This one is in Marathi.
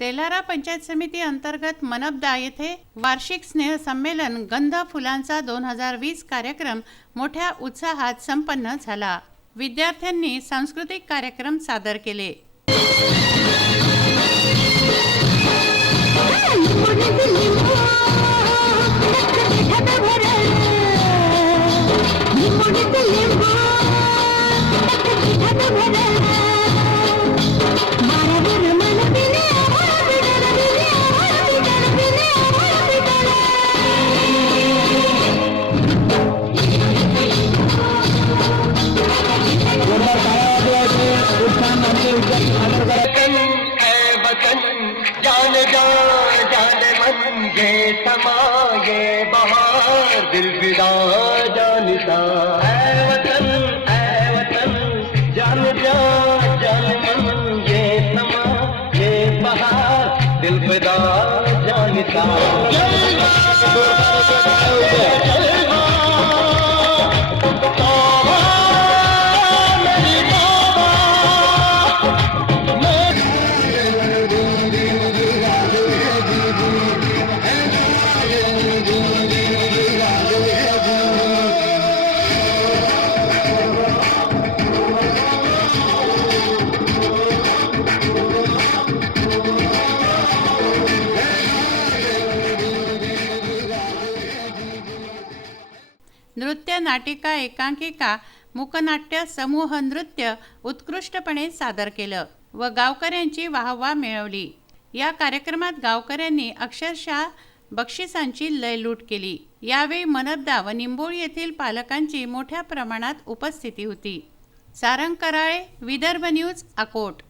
तेल्हारा पंचायत समिती अंतर्गत मनपदा येथे वार्षिक स्नेह संमेलन गंध फुलांचा 2020 कार्यक्रम मोठ्या उत्साहात संपन्न झाला। विद्यार्थ्यांनी सांस्कृतिक कार्यक्रम सादर केले। समाये बहार दिल फिदा जानता है वतन जान जा जान मन ये समा ये बहार दिल फिदा जानता नृत्य, नाटिका, एकांकिका, मूकनाट्य, समूह नृत्य उत्कृष्टपणे सादर केलं व गावकऱ्यांची वाहवा मिळवली। या कार्यक्रमात गावकऱ्यांनी अक्षरशः बक्षिसांची लयलूट केली। यावेळी मनपदा व निंबोळी येथील पालकांची मोठ्या प्रमाणात उपस्थिती होती। सारंग कराळे, विदर्भ न्यूज, अकोट।